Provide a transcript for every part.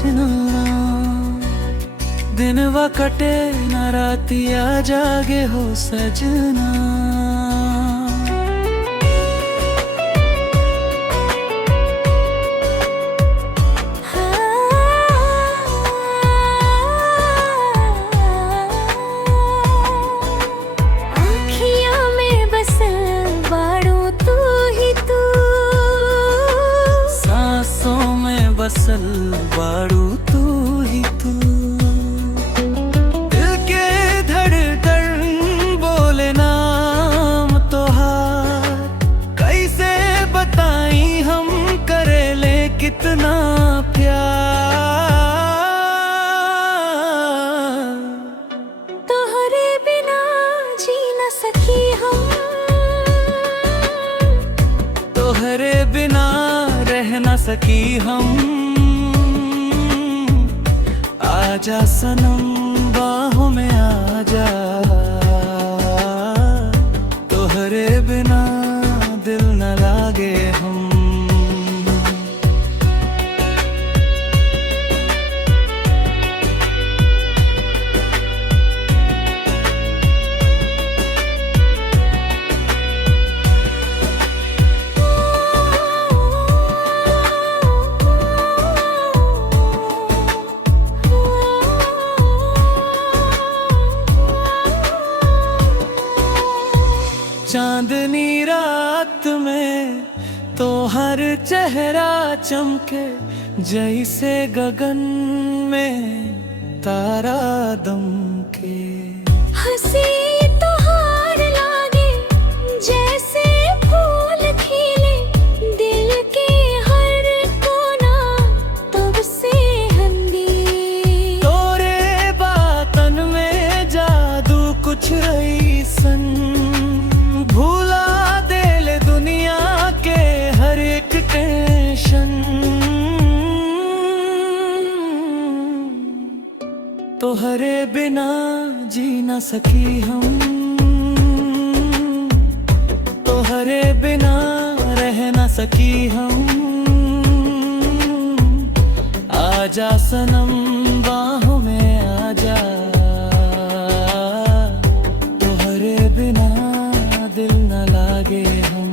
सजना। दिन व कटे न रातिया जागे हो सजना। बसल बाड़ू तू ही तू। दिल के धड़कन बोले नाम तोहार। कैसे बताई हम करे ले कितना प्यार। तोहरे बिना जी न सकी हम। तोहरे बिना रह न सकी हम। आजा सनम बाहों में आजा। तोहरे बिना दिल न लागे हम। चांदनी रात में तो हर चेहरा चमके। जैसे गगन में तारा दमके। हंसी तोहार लागे जैसे फूल खिले। दिल के हर कोना तब से हंदी। तोरे बातन में जादू कुछ ऐसन। भूला दिल दुनिया के हर एक टेंशन। तोहरे बिना जी न सकी हम। तोहरे बिना रह न सकी हम। आजा सनम बाहों में आजा। तोहरे बिना दिल न लागे हम।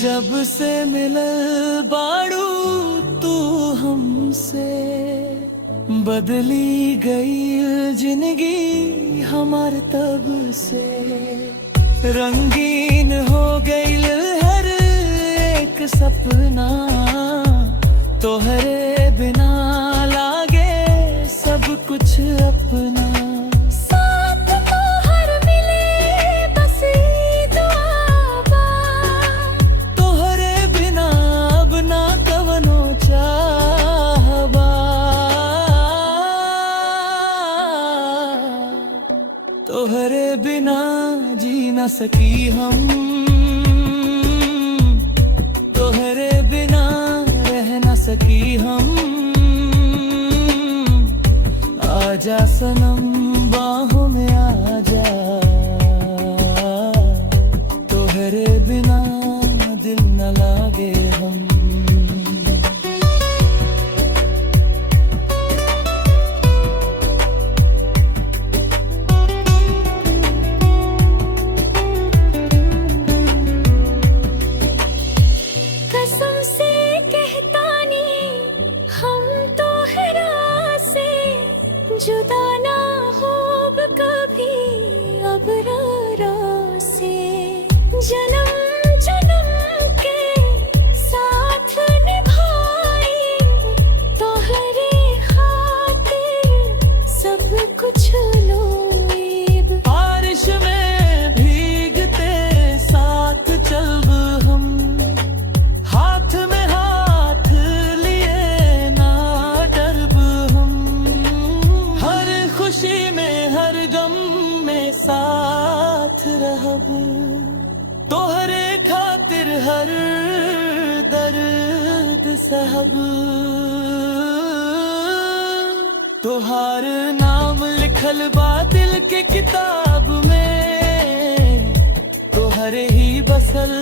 जब से मिलल बाड़ू तू हमसे। बदली गई जिंदगी हमार तब से। रंगीन हो गई हर एक सपना। तोहरे बिना लागे सब कुछ अपना। साथ तोहर मिले बस ई दुआ बा। तोहरे बिना अब ना कवनो चाहबा। तोहरे बिना जी न सकी हम। तोहरे बिना रह न सकी हम। आजा सनम बाहों में आजा। तोहरे बिना दिल न लागे हम। कसम से कहतानी हम तोहरा से जुदा ना हो। साहब तोहार नाम लिखल बा दिल के किताब में, तोहरे ही बसल